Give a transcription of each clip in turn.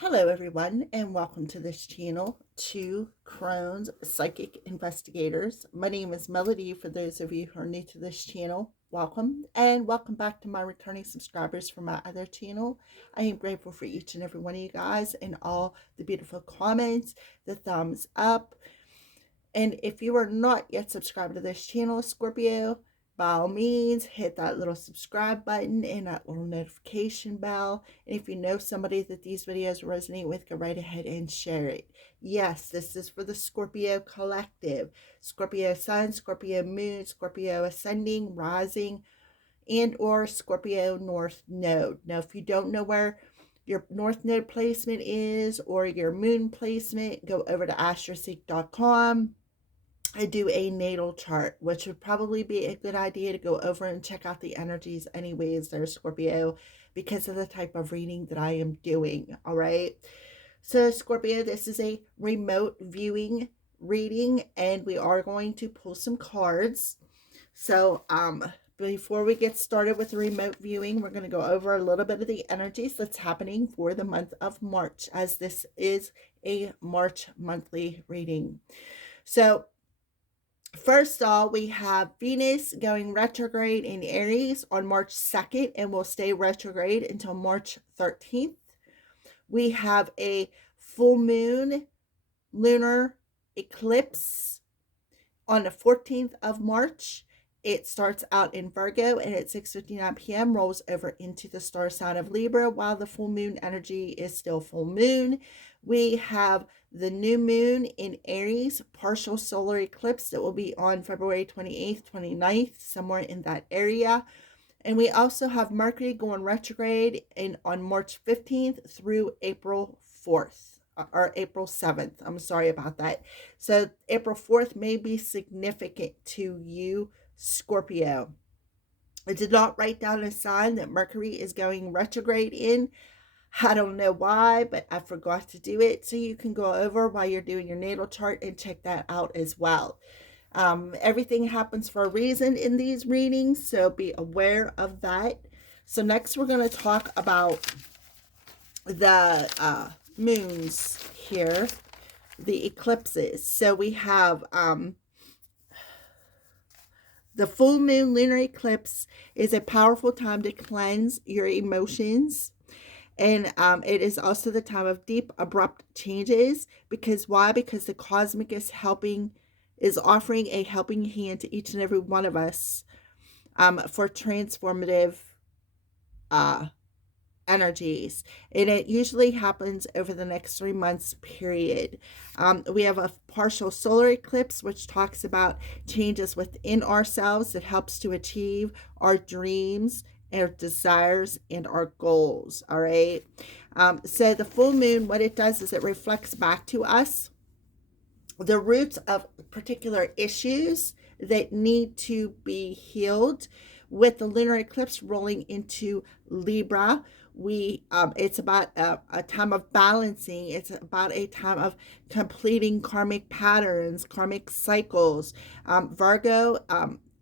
Hello, everyone, and welcome to this channel, Two Crohn's Psychic Investigators. My name is Melody. For those of you who are new to this channel, welcome, and welcome back to my returning subscribers from my other channel. I am grateful for each and every one of you guys and all the beautiful comments, the thumbs up. And if you are not yet subscribed to this channel, Scorpio, by all means, hit that little subscribe button and that little notification bell. And if you know somebody that these videos resonate with, go right ahead and share it. Yes, this is for the Scorpio collective. Scorpio Sun, Scorpio Moon, Scorpio Ascending, Rising, and or Scorpio North Node. Now, if you don't know where your North Node placement is or your Moon placement, go over to astroseek.com. I do a natal chart, which would probably be a good idea to go over and check out the energies anyways there, Scorpio, because of the type of reading that I am doing. All right. So Scorpio, this is a remote viewing reading, and we are going to pull some cards. So before we get started with the remote viewing, we're going to go over a little bit of the energies that's happening for the month of March, as this is a March monthly reading. So first off, we have Venus going retrograde in Aries on March 2nd and will stay retrograde until March 13th. We have a full moon lunar eclipse on the 14th of March. It starts out in Virgo and at 6:59 p.m. rolls over into the star sign of Libra while the full moon energy is still full moon. We have the new moon in Aries, partial solar eclipse that will be on February 28th, 29th, somewhere in that area. And we also have Mercury going retrograde on March 15th through April 4th. Or April 7th. I'm sorry about that. So April 4th may be significant to you, Scorpio. I did not write down a sign that Mercury is going retrograde in. I don't know why, but I forgot to do it. So you can go over while you're doing your natal chart and check that out as well. Everything happens for a reason in these readings, so be aware of that. So next we're going to talk about the moons here, the eclipses. So we have the full moon lunar eclipse is a powerful time to cleanse your emotions. And it is also the time of deep, abrupt changes. Because why? Because the cosmic is offering a helping hand to each and every one of us for transformative energies, and it usually happens over the next 3 months period. We have a partial solar eclipse, which talks about changes within ourselves that helps to achieve our dreams, our desires, and our goals. All right. So the full moon, what it does is it reflects back to us the roots of particular issues that need to be healed. With the lunar eclipse rolling into Libra, it's about a time of balancing. It's about a time of completing karmic patterns, karmic cycles. Virgo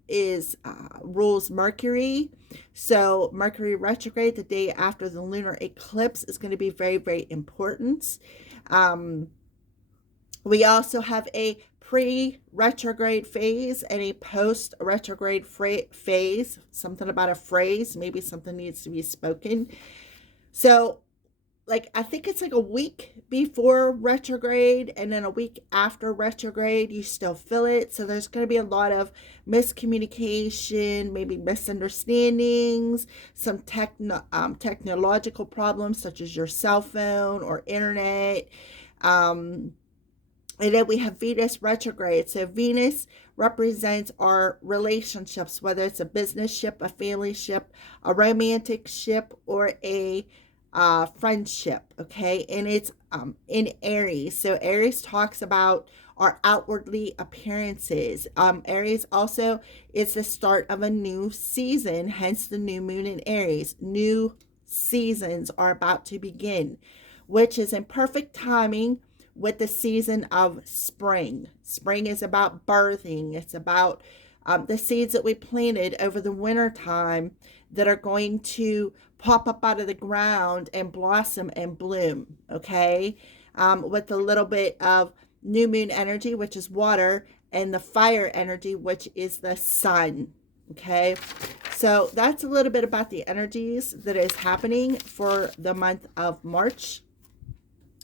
is rules Mercury, so Mercury retrograde the day after the lunar eclipse is going to be very, very important. We also have a pre-retrograde phase and a post-retrograde phase. Something about a phrase, maybe something needs to be spoken. So, I think it's like a week before retrograde and then a week after retrograde, you still feel it. So there's going to be a lot of miscommunication, maybe misunderstandings, some technological problems such as your cell phone or internet. And then we have Venus retrograde. So Venus represents our relationships, whether it's a business ship, a family ship, a romantic ship, or a friendship. Okay. And it's in Aries. So Aries talks about our outwardly appearances. Aries also is the start of a new season, hence the new moon in Aries. New seasons are about to begin, which is in perfect timing with the season of spring. Spring is about birthing. It's about the seeds that we planted over the winter time that are going to pop up out of the ground and blossom and bloom, okay? With a little bit of new moon energy, which is water, and the fire energy, which is the sun, okay? So that's a little bit about the energies that is happening for the month of March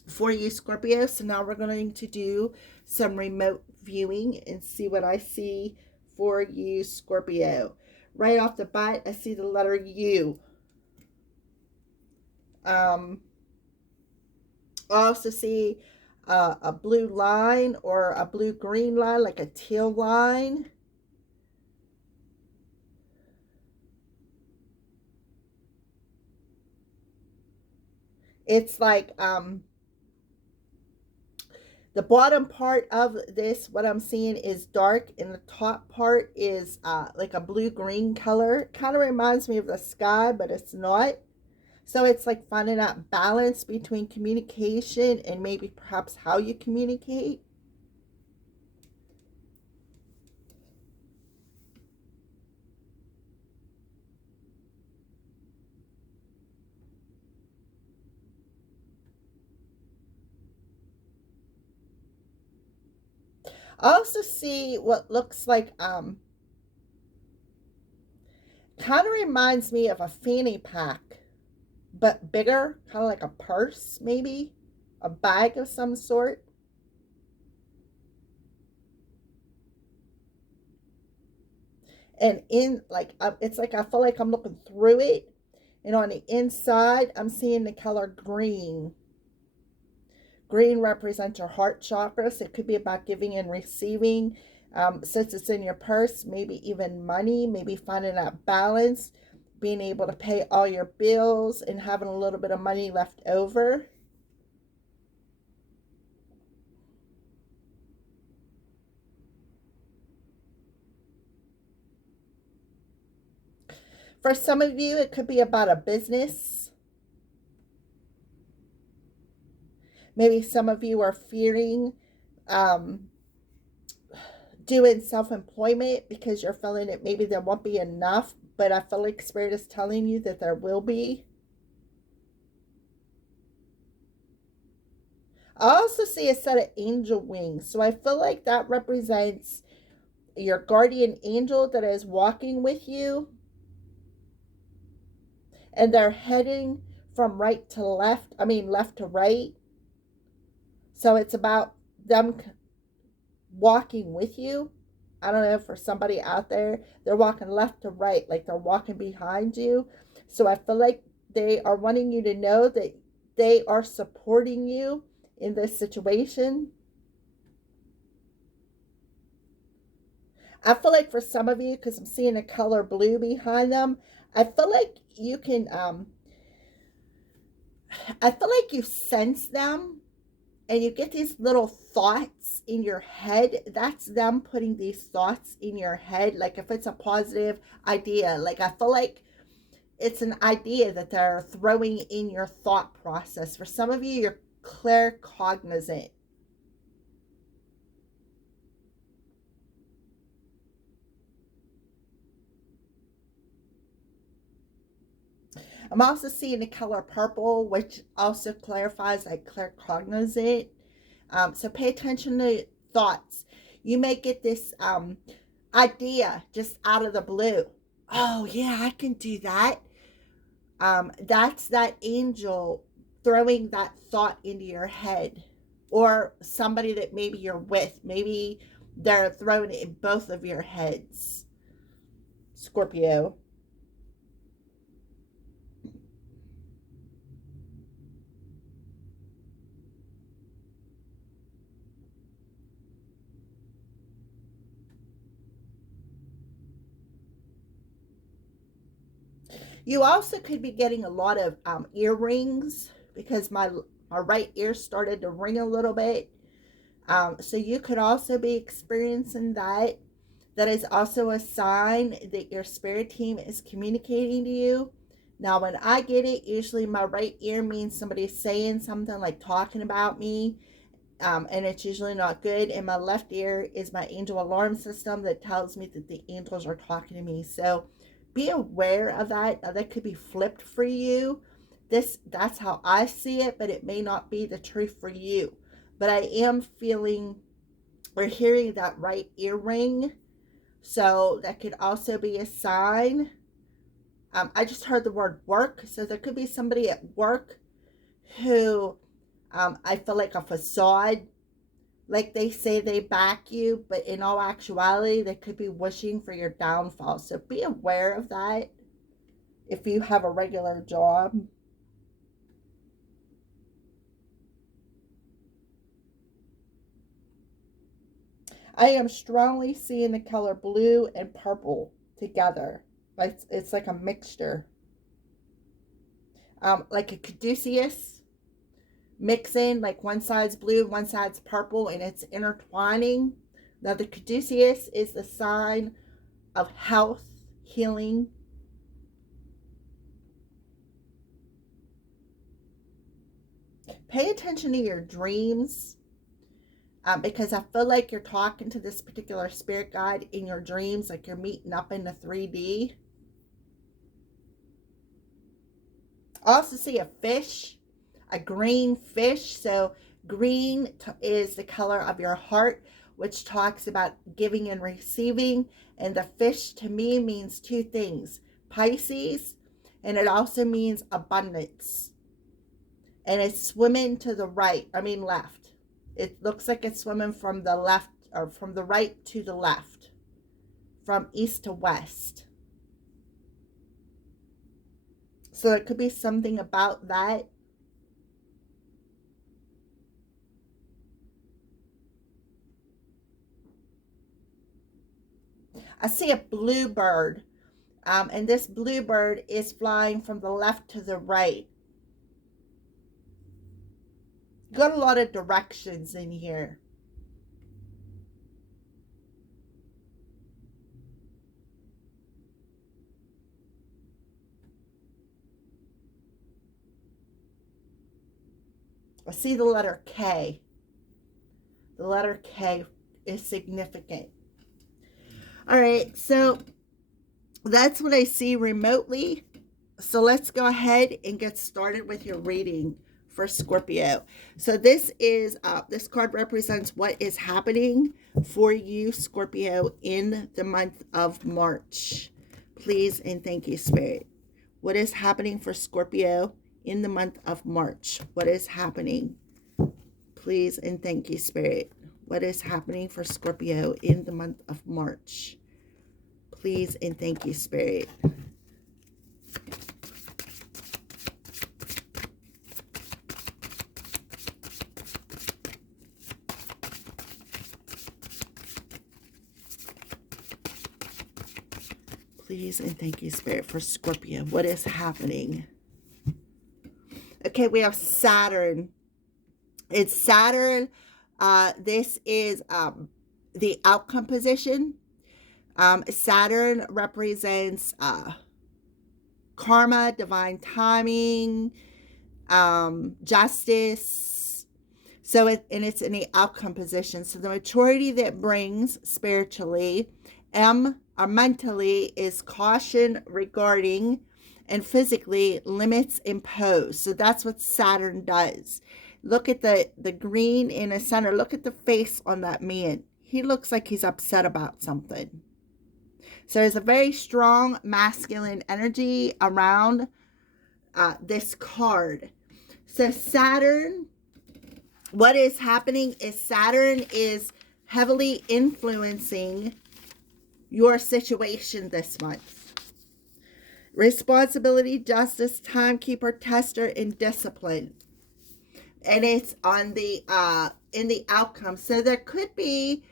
for you, Scorpio. So now we're going to do some remote viewing and see what I see for you, Scorpio. Right off the bat, I see the letter U. I also see a blue line or a blue-green line, like a teal line. It's like the bottom part of this, what I'm seeing, is dark, and the top part is like a blue-green color. Kind of reminds me of the sky, but it's not. So it's like finding out balance between communication and maybe perhaps how you communicate. I also see what looks like kind of reminds me of a fanny pack, but bigger, kind of like a purse, maybe a bag of some sort. And in like it's like I feel like I'm looking through it, and on the inside I'm seeing the color green. Green represents your heart chakra, so it could be about giving and receiving. Since it's in your purse, maybe even money, maybe finding that balance, being able to pay all your bills and having a little bit of money left over. For some of you, it could be about a business. Maybe some of you are fearing um, doing self-employment because you're feeling that maybe there won't be enough, but I feel like Spirit is telling you that there will be. I also see a set of angel wings, so I feel like that represents your guardian angel that is walking with you, and they're heading from right to left, I mean left to right. So it's about them walking with you. I don't know, for somebody out there, they're walking left to right, like they're walking behind you. So I feel like they are wanting you to know that they are supporting you in this situation. I feel like for some of you, because I'm seeing the color blue behind them, I feel like you can, I feel like you sense them and you get these little thoughts in your head. That's them putting these thoughts in your head. Like if it's a positive idea, like I feel like it's an idea that they're throwing in your thought process. For some of you, you're claircognizant. I'm also seeing the color purple, which also clarifies like claircognizant. So pay attention to thoughts. You may get this idea just out of the blue. Oh, yeah, I can do that. That's that angel throwing that thought into your head, or somebody that maybe you're with. Maybe they're throwing it in both of your heads, Scorpio. You also could be getting a lot of earrings because my right ear started to ring a little bit. So you could also be experiencing that. That is also a sign that your spirit team is communicating to you. Now, when I get it, usually my right ear means somebody's saying something like talking about me, and it's usually not good. And my left ear is my angel alarm system that tells me that the angels are talking to me. So be aware of that. Now, that could be flipped for you. That's how I see it, but it may not be the truth for you. But I am feeling or hearing that right earring. So that could also be a sign. I just heard the word work. So there could be somebody at work who I feel like a facade. Like they say they back you, but in all actuality, they could be wishing for your downfall. So be aware of that if you have a regular job. I am strongly seeing the color blue and purple together. It's like a mixture. Like a caduceus mixing, like one side's blue, one side's purple, and it's intertwining. Now, the caduceus is the sign of health, healing. Pay attention to your dreams. Because I feel like you're talking to this particular spirit guide in your dreams, like you're meeting up in the 3D. I also see a fish, a green fish. So green is the color of your heart, which talks about giving and receiving. And the fish to me means two things: Pisces, and it also means abundance. And it's swimming to the right, left. It looks like it's swimming from the left, or from the right to the left, from east to west. So it could be something about that. I see a bluebird, and this bluebird is flying from the left to the right. Got a lot of directions in here. I see the letter K. The letter K is significant. All right, so that's what I see remotely. So let's go ahead and get started with your reading for Scorpio. So this card represents what is happening for you, Scorpio, in the month of March. Please and thank you, Spirit. What is happening for Scorpio in the month of March? What is happening? Please and thank you, Spirit. What is happening for Scorpio in the month of March? Please and thank you, Spirit. Please and thank you, Spirit, for Scorpio. What is happening? Okay, we have Saturn. It's Saturn. This is the outcome position. Saturn represents karma, divine timing, justice. So it's in the outcome position. So the maturity that brings spiritually, or mentally, is caution regarding, and physically, limits imposed. So that's what Saturn does. Look at the green in the center. Look at the face on that man. He looks like he's upset about something. So there's a very strong masculine energy around this card. So Saturn, what is happening is Saturn is heavily influencing your situation this month. Responsibility, justice, timekeeper, tester, and discipline. And it's on the in the outcome. So there could be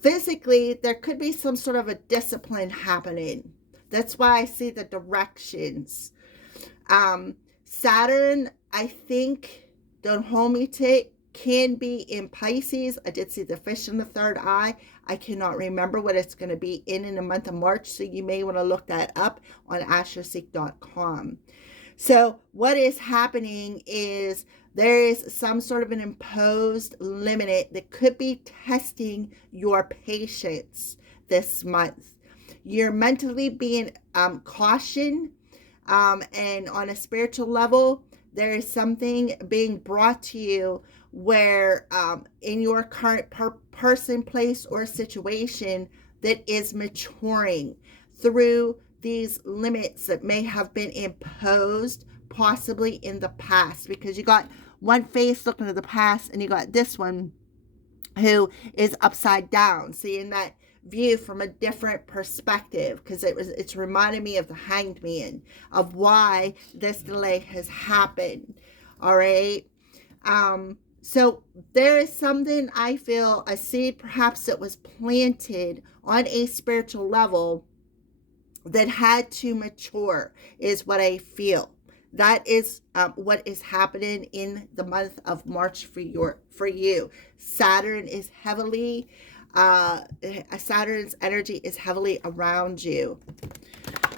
physically, there could be some sort of a discipline happening. That's why I see the directions. Saturn, I think, don't hold me to it, can be in Pisces. I did see the fish in the third eye. I cannot remember what it's going to be in the month of March, so you may want to look that up on astroseek.com. So what is happening is there is some sort of an imposed limit that could be testing your patience this month. you're mentally being cautioned, and on a spiritual level, there is something being brought to you where in your current person, place, or situation that is maturing through these limits that may have been imposed possibly in the past, because you got one face looking at the past and you got this one who is upside down, seeing that view from a different perspective, because it's reminding me of the Hanged Man, of why this delay has happened. All right. So there is something, I feel, a seed perhaps that was planted on a spiritual level that had to mature, is what I feel. That is what is happening in the month of March for you. Saturn is heavily, Saturn's energy is heavily around you.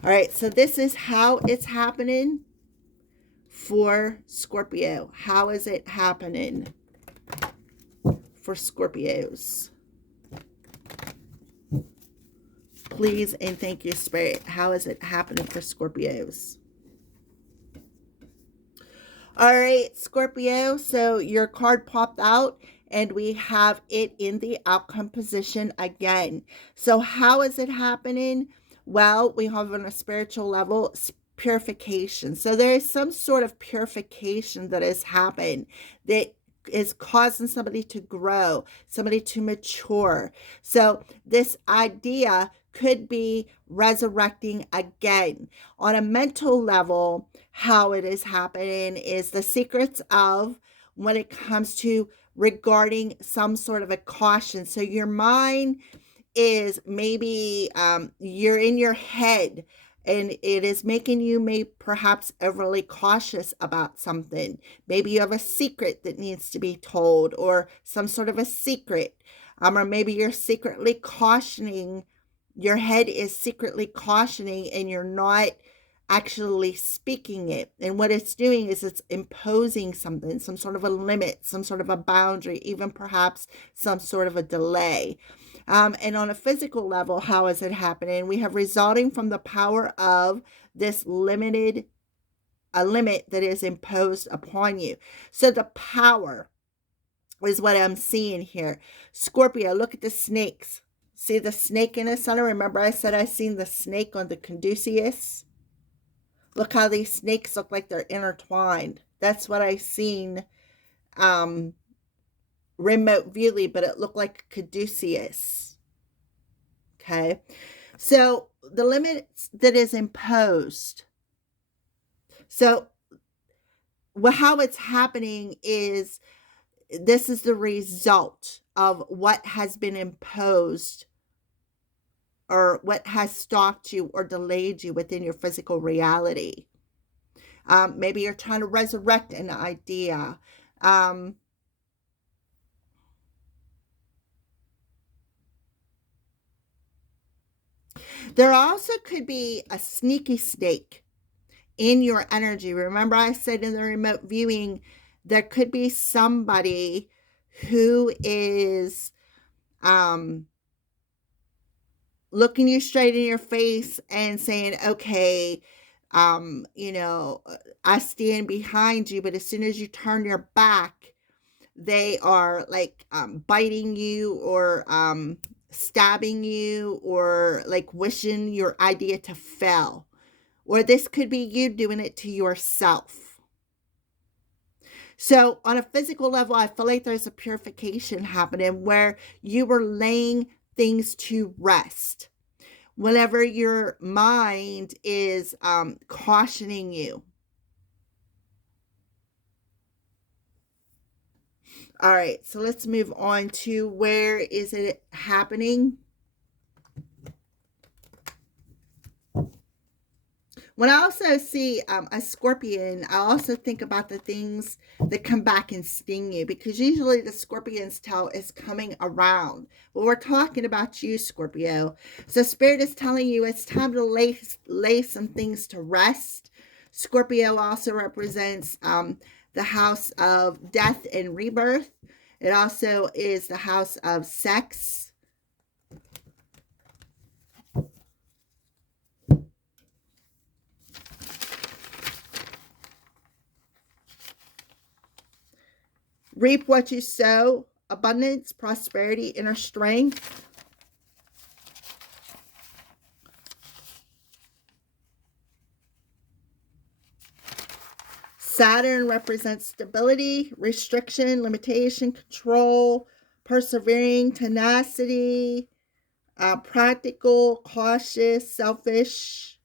All right, so this is how it's happening for Scorpio. How is it happening for Scorpios? Please and thank you, Spirit. How is it happening for Scorpios? All right, Scorpio. So your card popped out and we have it in the outcome position again. So how is it happening? Well, we have on a spiritual level purification. So there is some sort of purification that has happened that is causing somebody to grow, somebody to mature. So this idea could be resurrecting again. On a mental level, how it is happening is the secrets of, when it comes to regarding some sort of a caution. So your mind is maybe you're in your head and it is making you perhaps overly cautious about something. Maybe you have a secret that needs to be told, or some sort of a secret, or maybe you're secretly cautioning. Your head is secretly cautioning and you're not actually speaking it. And what it's doing is it's imposing something, some sort of a limit, some sort of a boundary, even perhaps some sort of a delay. And on a physical level, how is it happening? We have resulting from the power of this a limit that is imposed upon you. So the power is what I'm seeing here. Scorpio, look at the snakes. See the snake in the center? Remember I said I seen the snake on the Caduceus? Look how these snakes look like they're intertwined. That's what I seen remote viewly, but it looked like Caduceus. Okay. So the limit that is imposed. So how it's happening is, this is the result of what has been imposed, or what has stopped you or delayed you within your physical reality. Maybe you're trying to resurrect an idea. There also could be a sneaky snake in your energy. Remember I said in the remote viewing, there could be somebody who is looking you straight in your face and saying, okay, I stand behind you, but as soon as you turn your back, they are like biting you, or stabbing you, or like wishing your idea to fail. Or this could be you doing it to yourself. So on a physical level, I feel like there's a purification happening where you were laying things to rest. Whenever your mind is cautioning you. All right, so let's move on to where is it happening. When I also see a scorpion, I also think about the things that come back and sting you, because usually the scorpion's tail is coming around. But we're talking about you, Scorpio. So Spirit is telling you it's time to lay some things to rest. Scorpio also represents the house of death and rebirth. It also is the house of sex. Reap what you sow, abundance, prosperity, inner strength. Saturn represents stability, restriction, limitation, control, persevering, tenacity, practical, cautious, selfish,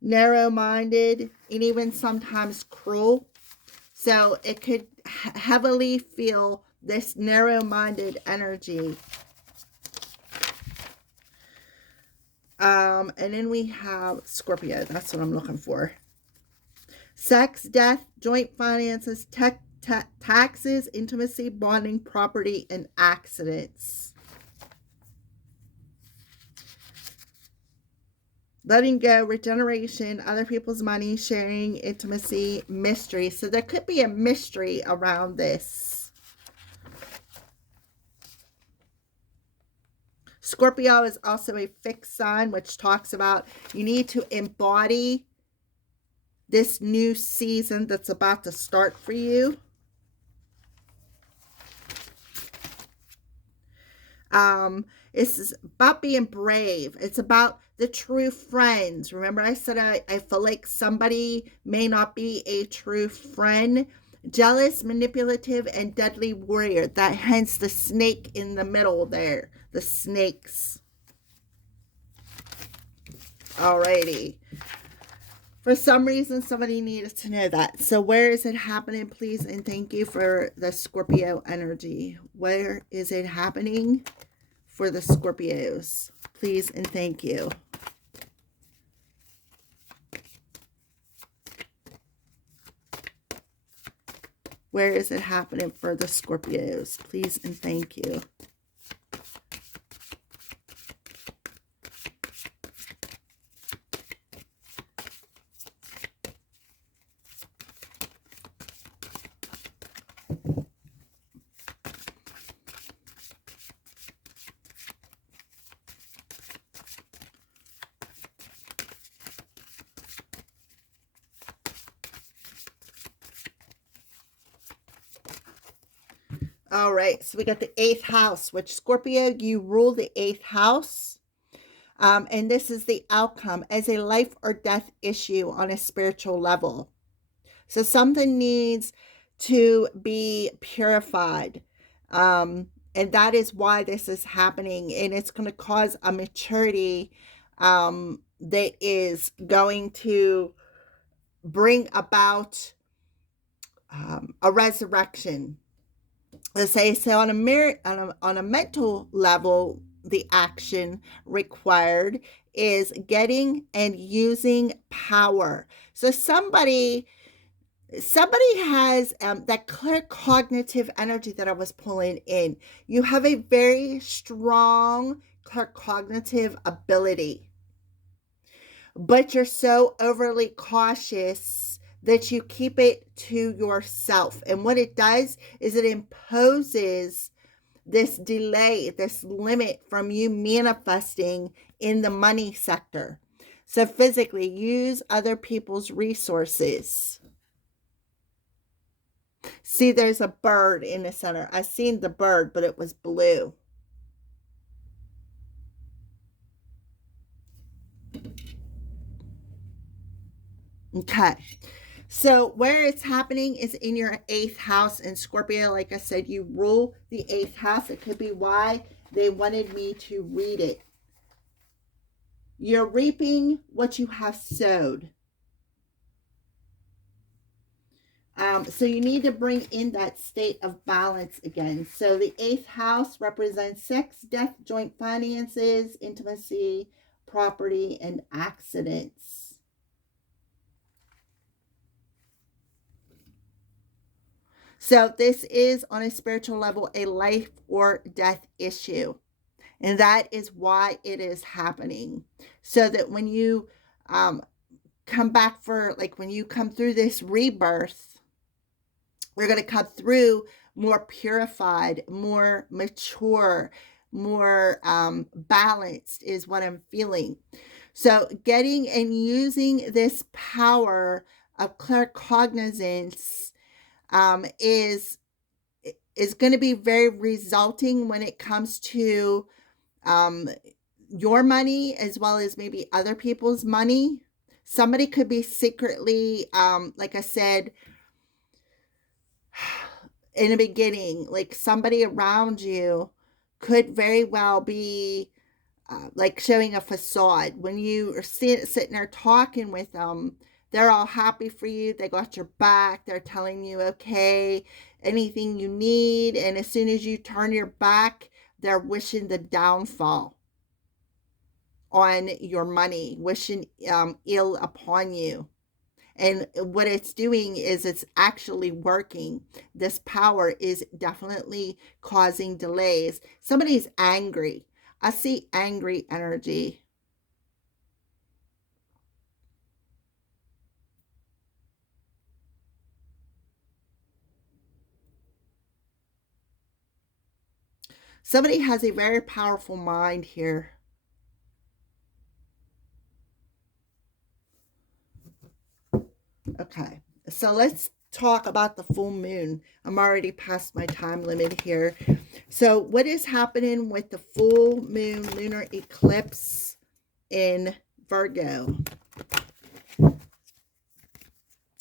narrow-minded, and even sometimes cruel. So it could heavily feel this narrow-minded energy. And then we have Scorpio. That's what I'm looking for. Sex, death, joint finances, taxes, intimacy, bonding, property, and accidents. Letting go, regeneration, other people's money, sharing, intimacy, mystery. So there could be a mystery around this. Scorpio is also a fixed sign, which talks about you need to embody this new season that's about to start for you. It's about being brave. It's about the true friends. Remember I said I feel like somebody may not be a true friend. Jealous, manipulative, and deadly warrior. That hence the snake in the middle there. The snakes. Alrighty. For some reason, somebody needed to know that. So where is it happening, please? And thank you for the Scorpio energy. Where is it happening for the Scorpios? Please and thank you. Where is it happening for the Scorpios? Please and thank you. All right, so we got the 8th house, which Scorpio, you rule the 8th house. And this is the outcome as a life or death issue on a spiritual level. So something needs to be purified. And that is why this is happening. And it's going to cause a maturity that is going to bring about a resurrection. Let's say, so on a mental level, the action required is getting and using power. So somebody has that clear cognitive energy that I was pulling in. You have a very strong clear cognitive ability, but you're so overly cautious that you keep it to yourself. And what it does is it imposes this delay, this limit from you manifesting in the money sector. So physically, use other people's resources. See, there's a bird in the center. I seen the bird, but it was blue. Okay. So where it's happening is in your 8th house in Scorpio. Like I said, you rule the 8th house. It could be why they wanted me to read it. You're reaping what you have sowed. So you need to bring in that state of balance again. So the 8th house represents sex, death, joint finances, intimacy, property, and accidents. So this is on a spiritual level a life or death issue. And that is why it is happening. So that when you come back for, like when you come through this rebirth, we're going to come through more purified, more mature, more balanced is what I'm feeling. So getting and using this power of claircognizance is is going to be very resulting when it comes to um, your money as well as maybe other people's money. Somebody could be secretly, like I said in the beginning, like somebody around you could very well be like showing a facade. When you are sitting there talking with them, they're all happy for you. They got your back. They're telling you, okay, anything you need. And as soon as you turn your back, they're wishing the downfall on your money, wishing ill upon you. And what it's doing is it's actually working. This power is definitely causing delays. Somebody's angry. I see angry energy. Somebody has a very powerful mind here. Okay, so let's talk about the full moon. I'm already past my time limit here. So, what is happening with the full moon lunar eclipse in Virgo?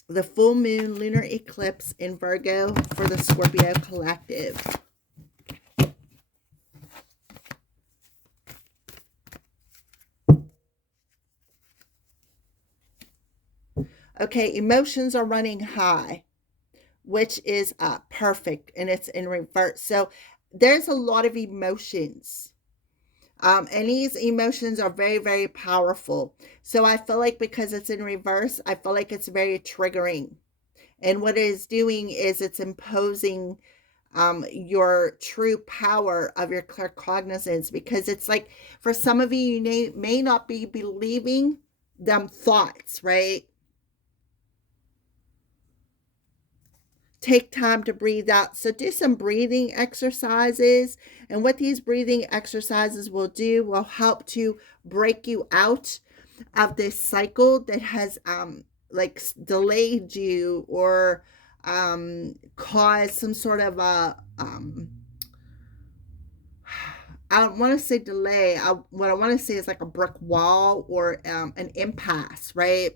The full moon lunar eclipse in Virgo for the Scorpio collective. Okay, emotions are running high, which is perfect, and it's in reverse. So there's a lot of emotions. And these emotions are very, very powerful. So I feel like because it's in reverse, I feel like it's very triggering. And what it is doing is it's imposing your true power of your claircognizance, because it's like for some of you, you may not be believing them thoughts, right? Take time to breathe out. So do some breathing exercises. And what these breathing exercises will do will help to break you out of this cycle that has like delayed you or caused some sort of a I don't want to say delay. What I want to say is like a brick wall or an impasse, right?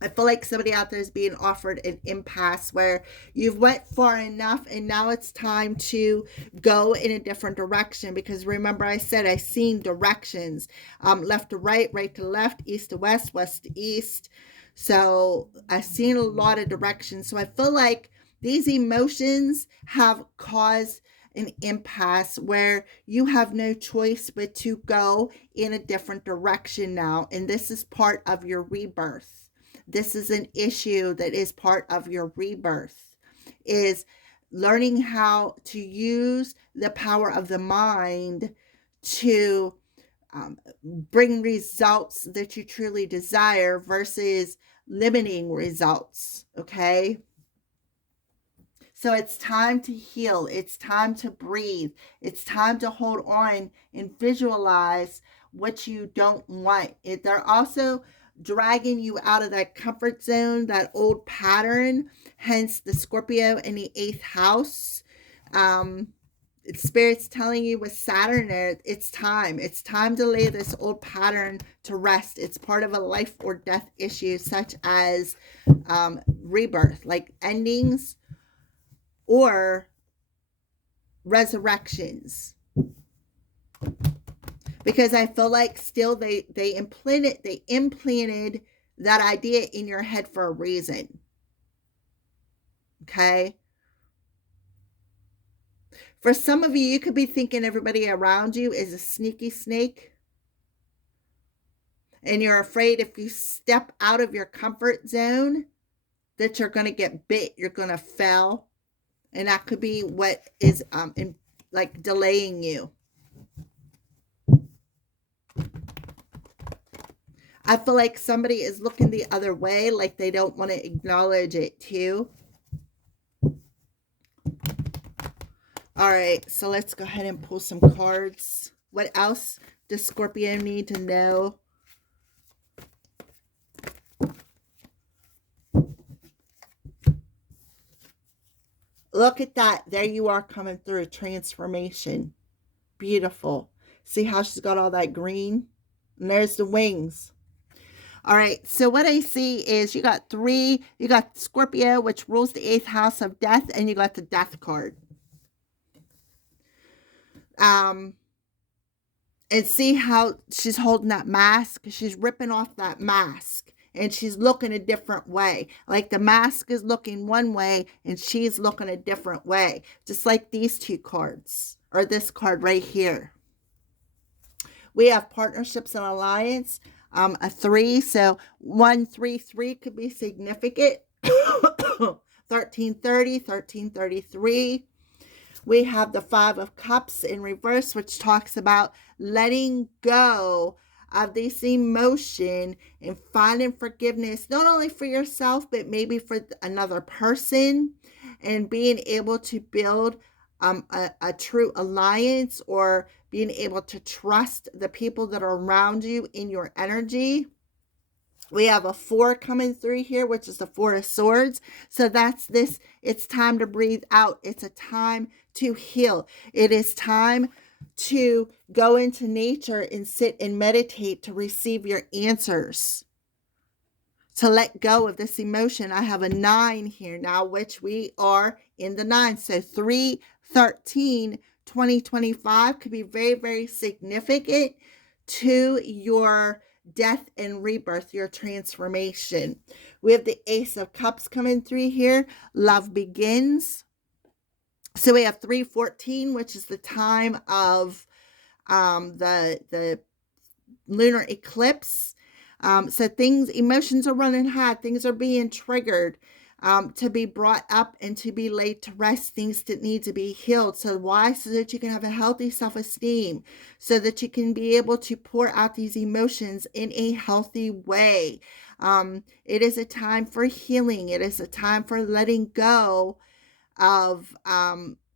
I feel like somebody out there is being offered an impasse where you've went far enough and now it's time to go in a different direction. Because remember, I said I seen directions, left to right, right to left, east to west, west to east. So I've seen a lot of directions. So I feel like these emotions have caused an impasse where you have no choice but to go in a different direction now. And this is part of your rebirth. This is an issue that is part of your rebirth, is learning how to use the power of the mind to bring results that you truly desire versus limiting results. Okay. So it's time to heal. It's time to breathe. It's time to hold on and visualize what you don't want. They're also dragging you out of that comfort zone, that old pattern, hence the Scorpio in the 8th house. Spirit's telling you with Saturn there, it's time. It's time to lay this old pattern to rest. It's part of a life or death issue, such as rebirth, like endings or resurrections, because I feel like still they implanted that idea in your head for a reason. Okay, for some of you, you could be thinking everybody around you is a sneaky snake, and you're afraid if you step out of your comfort zone that you're going to get bit, you're going to fail, and that could be what is in like delaying you. I feel like somebody is looking the other way, like they don't want to acknowledge it too. All right, so let's go ahead and pull some cards. What else does Scorpio need to know? Look at that. There you are coming through. Transformation. Beautiful. See how she's got all that green? And there's the wings. All right, so what I see is you got Scorpio, which rules the 8th house of death, and you got the death card. And see how she's holding that mask? She's ripping off that mask, and she's looking a different way. Like the mask is looking one way, and she's looking a different way. Just like these two cards, or this card right here. We have partnerships and alliance. A 3, so 133 could be significant. 1330, 1333. We have the 5 of Cups in reverse, which talks about letting go of this emotion and finding forgiveness, not only for yourself, but maybe for another person, and being able to build a true alliance, or being able to trust the people that are around you in your energy. We have a 4 coming through here, which is the 4 of Swords. So that's this. It's time to breathe out. It's a time to heal. It is time to go into nature and sit and meditate to receive your answers, to let go of this emotion. I have a 9 here now, which we are in the 9. So 3/13/2025 could be very, very significant to your death and rebirth, your transformation. We have the Ace of Cups coming through here. Love begins. So we have 3/14, which is the time of the lunar eclipse. So emotions are running high. Things are being triggered to be brought up and to be laid to rest. Things that need to be healed. So why? So that you can have a healthy self-esteem, so that you can be able to pour out these emotions in a healthy way. It is a time for healing. It is a time for letting go of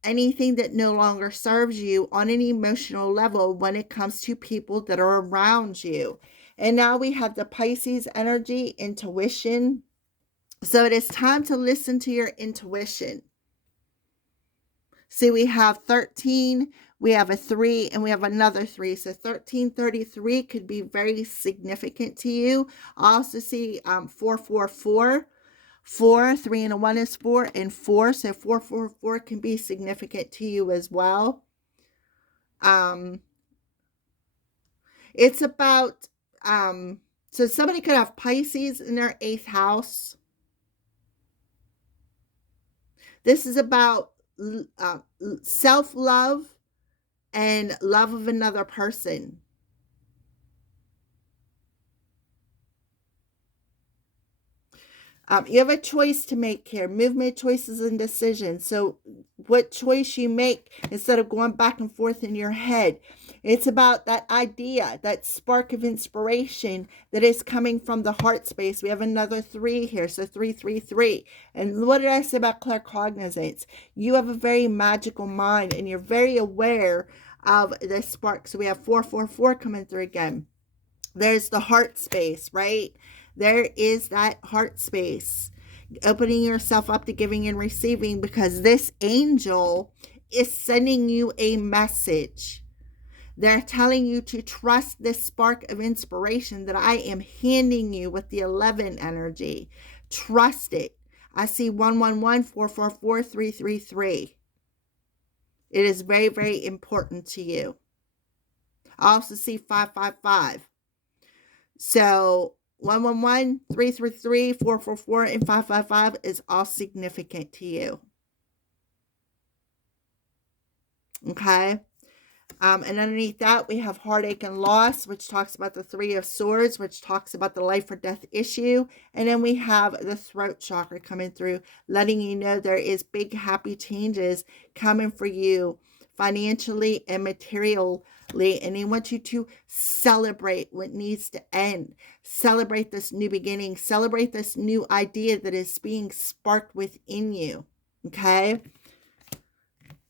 anything that no longer serves you on an emotional level when it comes to people that are around you. And now we have the Pisces energy, intuition. So it is time to listen to your intuition. See, we have 13, we have a 3, and we have another 3. So 1333 could be very significant to you. I also see 444. 4, 3 and a 1 is 4, and 4. So 444 can be significant to you as well. It's about, so somebody could have Pisces in their 8th house. This is about self-love and love of another person. You have a choice to make here. Movement, choices, and decisions. So what choice you make, instead of going back and forth in your head, it's about that idea, that spark of inspiration that is coming from the heart space. We have another 3 here, so 333. And what did I say about claircognizance? You have a very magical mind, and you're very aware of the spark. So we have 444 coming through again. There's the heart space, right? There is that heart space, opening yourself up to giving and receiving, because this angel is sending you a message. They're telling you to trust this spark of inspiration that I am handing you with the 11 energy. Trust it. I see 111, 444, 333. It is very, very important to you. I also see 555. So 111, 333, 444, and 555 is all significant to you. Okay? And underneath that, we have heartache and loss, which talks about the 3 of Swords, which talks about the life or death issue. And then we have the throat chakra coming through, letting you know there is big, happy changes coming for you financially and materially. And they want you to celebrate what needs to end. Celebrate this new beginning. Celebrate this new idea that is being sparked within you. Okay?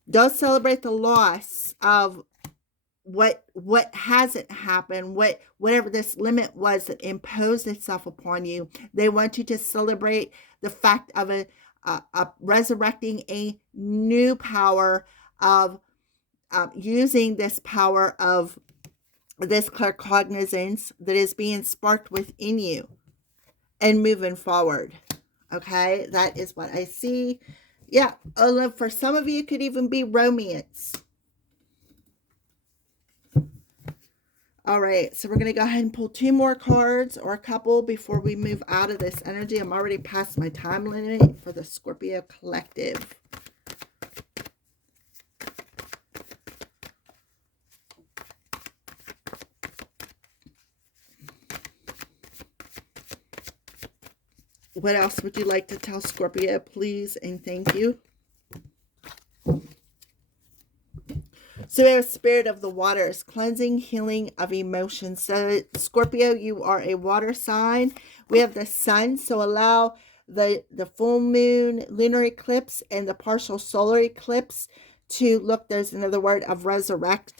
Don't celebrate the loss of what hasn't happened, whatever this limit was that imposed itself upon you. They want you to celebrate the fact of resurrecting a new power of using this power of this claircognizance that is being sparked within you and moving forward. Okay, that is what I see. Yeah, for some of you, it could even be romance. All right, so we're going to go ahead and pull 2 more cards or a couple before we move out of this energy. I'm already past my time limit for the Scorpio collective. What else would you like to tell Scorpio, please, and thank you? So we have spirit of the waters, cleansing, healing of emotions. So Scorpio, you are a water sign. We have the sun, so allow the full moon, lunar eclipse, and the partial solar eclipse to look. There's another word of resurrect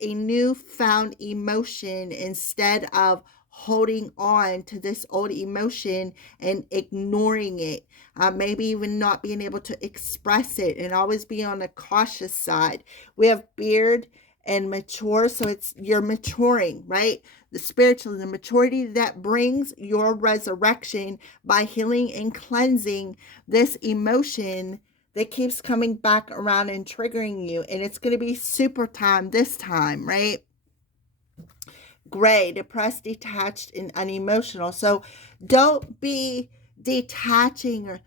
a newfound emotion instead of holding on to this old emotion and ignoring it. Maybe even not being able to express it, and always be on the cautious side. We have beard and mature, so it's you're maturing, right? The spiritual, the maturity that brings your resurrection by healing and cleansing this emotion that keeps coming back around and triggering you. And it's going to be super time this time, right? Gray, depressed, detached, and unemotional. So don't be detaching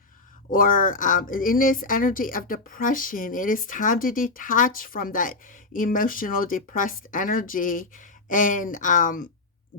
or in this energy of depression. It is time to detach from that emotional depressed energy and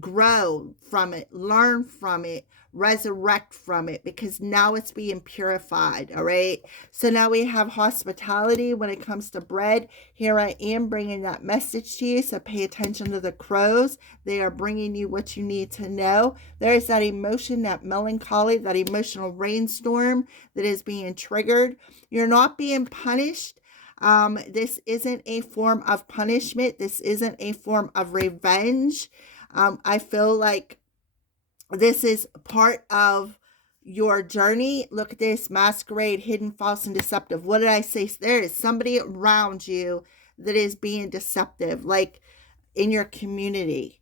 grow from it, learn from it, resurrect from it, because now it's being purified. All right, so now we have hospitality when it comes to bread. Here I am bringing that message to you, so pay attention to the crows. They are bringing you what you need to know. There is that emotion, that melancholy, that emotional rainstorm that is being triggered. You're not being punished. This isn't a form of punishment. This isn't a form of revenge. I feel like this is part of your journey. Look at this: masquerade, hidden, false, and deceptive. What did I say? There is somebody around you that is being deceptive, like in your community.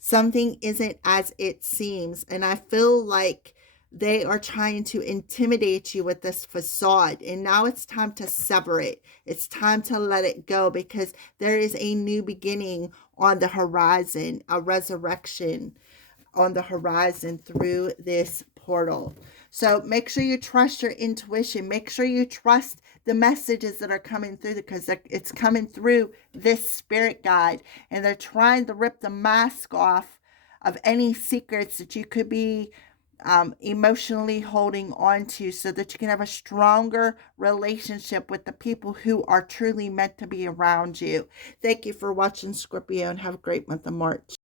Something isn't as it seems. And I feel like they are trying to intimidate you with this facade. And now it's time to sever it. It's time to let it go, because there is a new beginning on the horizon, a resurrection on the horizon through this portal. So make sure you trust your intuition. Make sure you trust the messages that are coming through, because it's coming through this spirit guide, and they're trying to rip the mask off of any secrets that you could be emotionally holding on to, so that you can have a stronger relationship with the people who are truly meant to be around you. Thank you for watching, Scorpio, and have a great month of March.